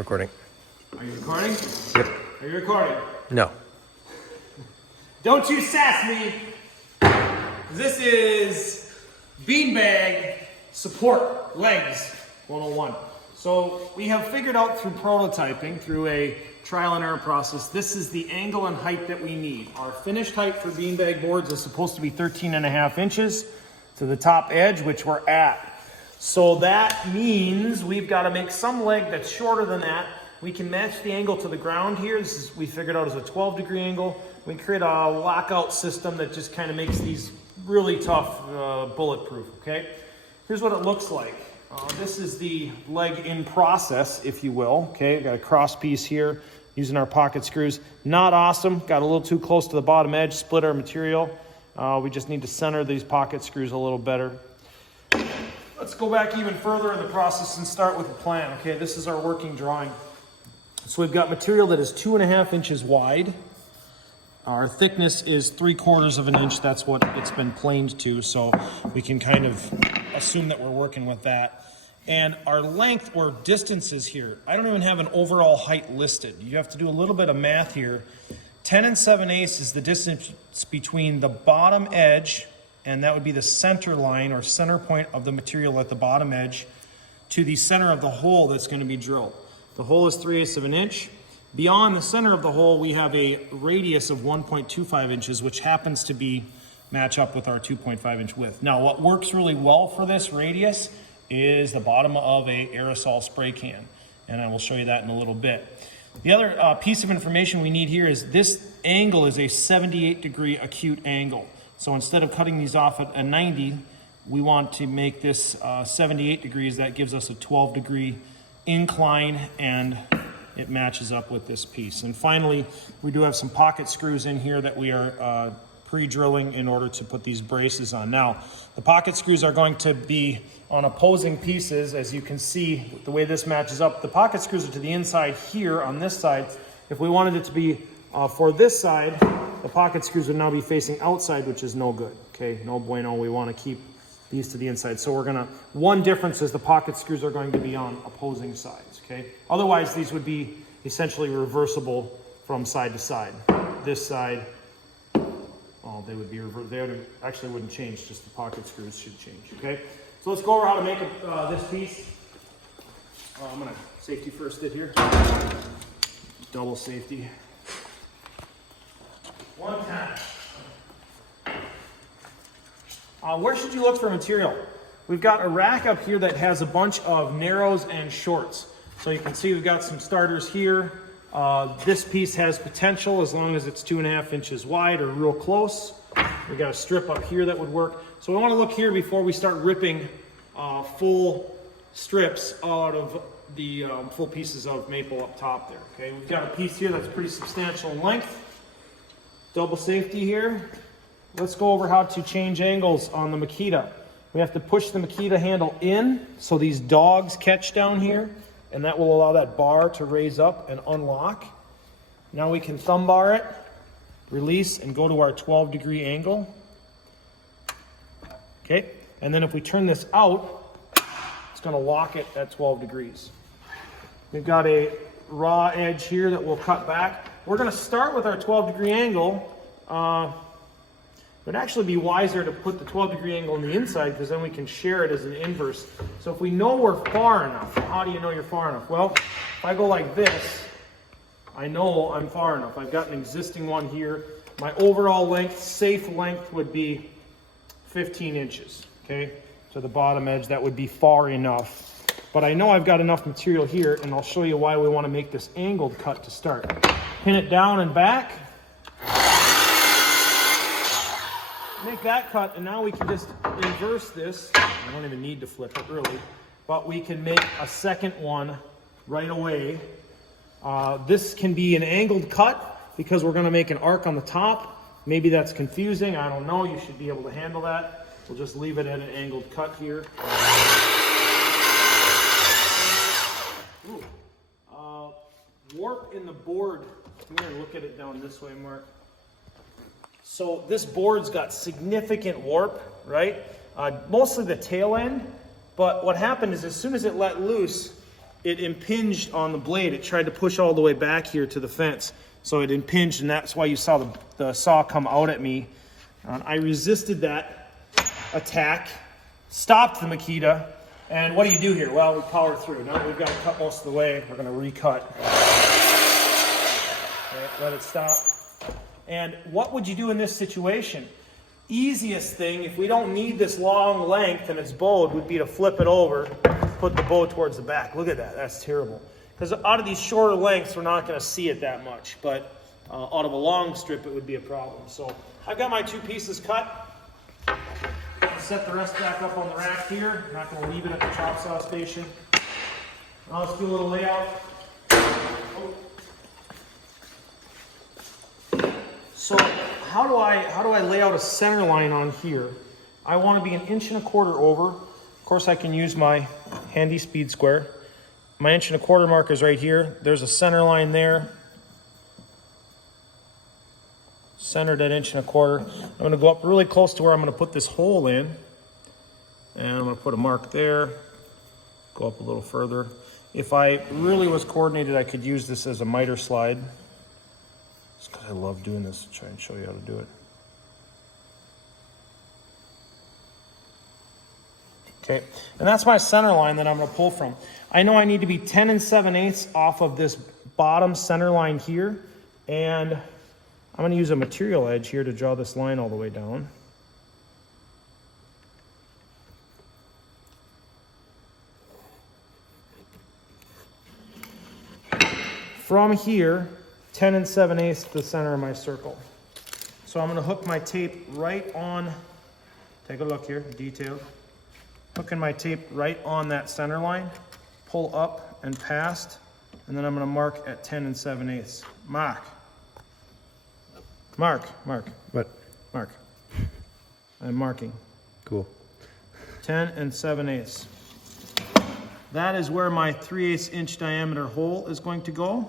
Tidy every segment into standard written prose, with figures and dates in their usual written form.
Recording. Are you recording? Yep. Are you recording? No. Don't you sass me! This is beanbag support legs 101. So we have figured out through prototyping, through a trial and error process, this is the angle and height that we need. Our finished height for beanbag boards is supposed to be 13.5 inches to the top edge, which we're at. So that means we've got to make some leg that's shorter than that. We can match the angle to the ground here. This is, we figured out, as a 12-degree angle. We create a lockout system that just kind of makes these really tough, bulletproof, okay? Here's what it looks like. This is the leg in process, if you will, okay? We've got a cross piece here using our pocket screws. Not awesome, got a little too close to the bottom edge, split our material. We just need to center these pocket screws a little better. Let's go back even further in the process and start with the plan. Okay, this is our working drawing. So we've got material that is 2.5 inches wide. Our thickness is 3/4 of an inch. That's what it's been planed to, so we can kind of assume that we're working with that. And our length or distances here, I don't even have an overall height listed. You have to do a little bit of math here. 10 7/8 is the distance between the bottom edge, and that would be the center line or center point of the material at the bottom edge, to the center of the hole that's going to be drilled. The hole is 3/8 of an inch. Beyond the center of the hole, we have a radius of 1.25 inches, which happens to be match up with our 2.5 inch width. Now, what works really well for this radius is the bottom of a aerosol spray can, and I will show you that in a little bit. The other piece of information we need here is this angle is a 78-degree acute angle. So instead of cutting these off at a 90, we want to make this 78 degrees. That gives us a 12-degree incline, and it matches up with this piece. And finally, we do have some pocket screws in here that we are pre-drilling in order to put these braces on. Now, the pocket screws are going to be on opposing pieces. As you can see, the way this matches up, the pocket screws are to the inside here on this side. If we wanted it to be for this side, the pocket screws would now be facing outside, which is no good, okay? No bueno. We want to keep these to the inside. So we're gonna, one difference is the pocket screws are going to be on opposing sides, okay? Otherwise, these would be essentially reversible from side to side. This side, oh, they would be reversed. They would, actually wouldn't change, just the pocket screws should change, okay? So let's go over how to make this piece. I'm gonna safety first it here. Double safety. One time. Where should you look for material? We've got a rack up here that has a bunch of narrows and shorts. So you can see we've got some starters here. This piece has potential as long as it's 2.5 inches wide or real close. We've got a strip up here that would work. So we want to look here before we start ripping full strips out of the full pieces of maple up top there. Okay, we've got a piece here that's pretty substantial in length. Double safety here. Let's go over how to change angles on the Makita. We have to push the Makita handle in so these dogs catch down here, and that will allow that bar to raise up and unlock. Now we can thumb bar it, release, and go to our 12-degree angle. Okay, and then if we turn this out, it's going to lock it at 12 degrees. We've got a raw edge here that we'll cut back. We're going to start with our 12-degree angle. It would actually be wiser to put the 12-degree angle on the inside, because then we can share it as an inverse. So if we know we're far enough, how do you know you're far enough? Well, if I go like this, I know I'm far enough. I've got an existing one here. My overall length, safe length, would be 15 inches, okay? To the bottom edge, that would be far enough. But I know I've got enough material here, and I'll show you why we want to make this angled cut to start. Pin it down and back. Make that cut, and now we can just inverse this. I don't even need to flip it really, but we can make a second one right away. This can be an angled cut because we're going to make an arc on the top. Maybe that's confusing. I don't know. You should be able to handle that. We'll just leave it at an angled cut here. Ooh. Warp in the board. I'm going to look at it down this way, Mark. So this board's got significant warp, right? Mostly the tail end, but what happened is as soon as it let loose, it impinged on the blade. It tried to push all the way back here to the fence. So it impinged, and that's why you saw the saw come out at me. I resisted that attack, stopped the Makita, and what do you do here? Well, we power through. Now that we've got to cut most of the way, we're going to recut. Okay, let it stop. And what would you do in this situation? Easiest thing, if we don't need this long length and it's bowed, would be to flip it over, put the bow towards the back. Look at that, that's terrible. Because out of these shorter lengths, we're not going to see it that much. But out of a long strip, it would be a problem. So I've got my 2 pieces cut. Set the rest back up on the rack here. I'm not going to leave it at the chop saw station. Now let's do a little layout. So how do I lay out a center line on here? I want to be 1.25 inches over. Of course, I can use my handy speed square. My 1.25 inch mark is right here. There's a center line there. Centered at 1.25 inches. I'm going to go up really close to where I'm going to put this hole in. And I'm going to put a mark there. Go up a little further. If I really was coordinated, I could use this as a miter slide. Just because I love doing this, try and show you how to do it. Okay, and that's my center line that I'm going to pull from. I know I need to be 10 7/8 off of this bottom center line here, and I'm going to use a material edge here to draw this line all the way down. From here, 10 7/8 to the center of my circle. So I'm going to hook my tape right on, take a look here, detailed. Hooking my tape right on that center line, pull up and past, and then I'm going to mark at 10 7/8. Mark. What? Mark. I'm marking. Cool. 10 7/8. That is where my 3/8 inch diameter hole is going to go.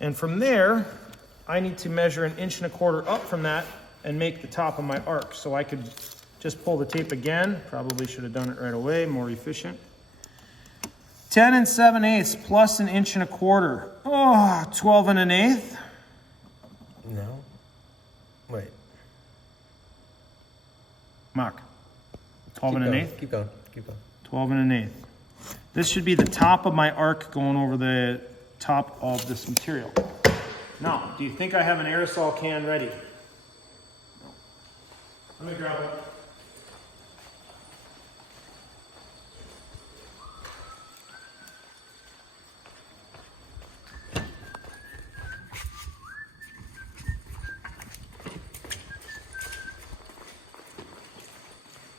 And from there, I need to measure 1.25 inches up from that and make the top of my arc. So I could just pull the tape again. Probably should have done it right away, more efficient. 10 7/8 plus 1.25 inches. Oh, 12 1/8. No. Wait. Mark. 12 1/8. Keep going. Keep going. 12 1/8. This should be the top of my arc going over the top of this material. Now, do you think I have an aerosol can ready? No. Let me grab it.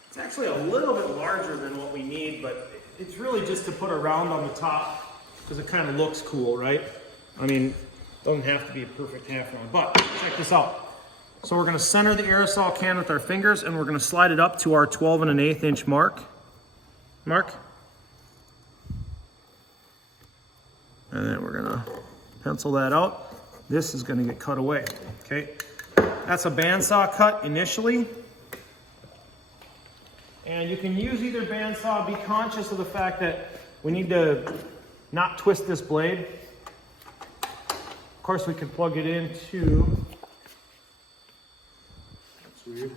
It's actually a little bit larger than what we need, but it's really just to put a round on the top because it kind of looks cool, right? I mean, doesn't have to be a perfect half round, but check this out. So we're going to center the aerosol can with our fingers, and we're going to slide it up to our 12 1/8 inch mark. And then we're going to pencil that out. This is going to get cut away, okay? That's a bandsaw cut initially. And you can use either bandsaw. Be conscious of the fact that we need to not twist this blade. Of course, we could plug it into, that's weird,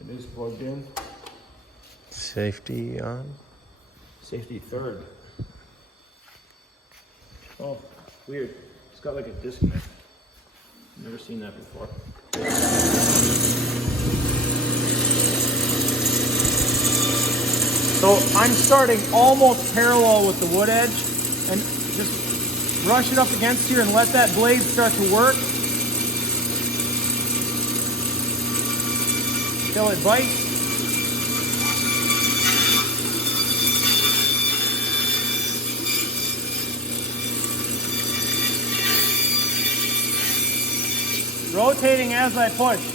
it is plugged in. Safety on. Safety third. Oh, weird. It's got like a disconnect. Never seen that before. So I'm starting almost parallel with the wood edge, and just brush it up against here and let that blade start to work till it bites. Rotating as I push.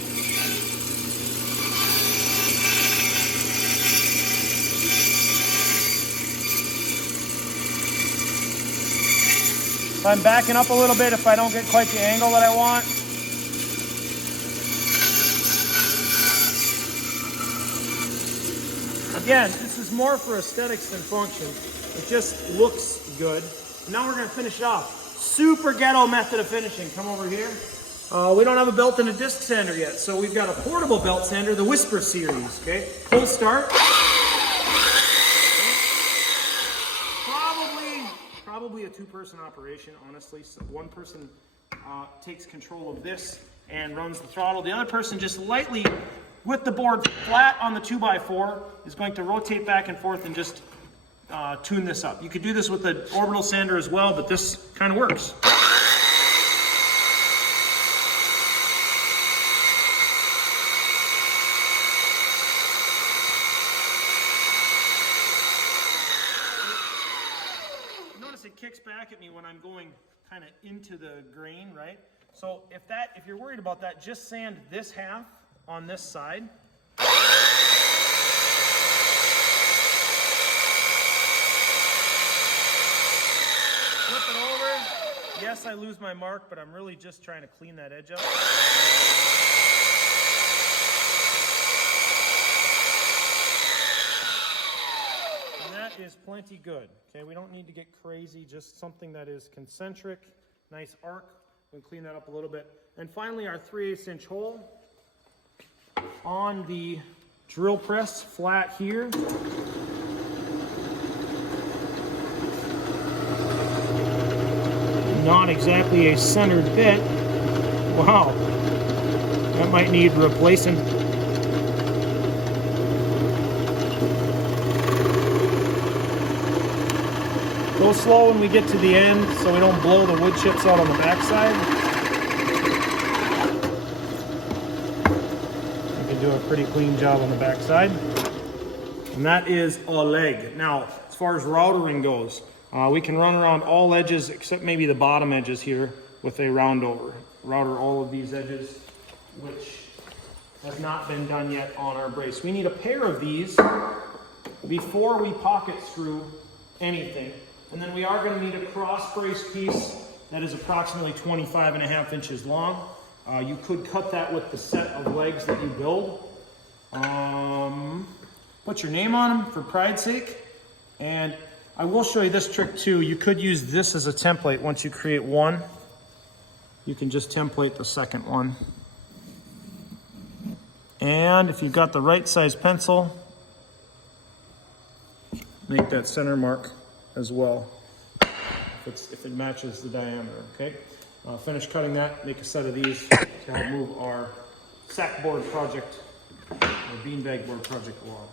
So I'm backing up a little bit if I don't get quite the angle that I want. Again, this is more for aesthetics than function. It just looks good. Now we're gonna finish it off. Super ghetto method of finishing. Come over here. We don't have a belt and a disc sander yet, so we've got a portable belt sander, the Whisper series, okay? Pull start. Probably a two-person operation, honestly. So one person takes control of this and runs the throttle. The other person just lightly, with the board flat on the 2x4, is going to rotate back and forth and just tune this up. You could do this with the orbital sander as well, but this kind of works. Notice it kicks back at me when I'm going kind of into the grain, right? So if you're worried about that, just sand this half on this side. Flip it over. Yes, I lose my mark, but I'm really just trying to clean that edge up. And that is plenty good. Okay, we don't need to get crazy, just something that is concentric, nice arc. We'll clean that up a little bit. And finally, our 3/8 inch hole on the drill press flat here. Not exactly a centered bit. Wow, that might need replacing. Go slow when we get to the end so we don't blow the wood chips out on the backside. We can do a pretty clean job on the backside. And that is a leg. Now, as far as routering goes, we can run around all edges except maybe the bottom edges here with a roundover. Router all of these edges, which has not been done yet on our brace. We need a pair of these before we pocket screw anything. And then we are going to need a cross brace piece that is approximately 25.5 inches long. You could cut that with the set of legs that you build. Put your name on them for pride's sake. And I will show you this trick too. You could use this as a template. Once you create one, you can just template the second one. And if you've got the right size pencil, make that center mark as well, if it matches the diameter, okay? Finish cutting that, make a set of these to help move our sack board project, or beanbag board project along.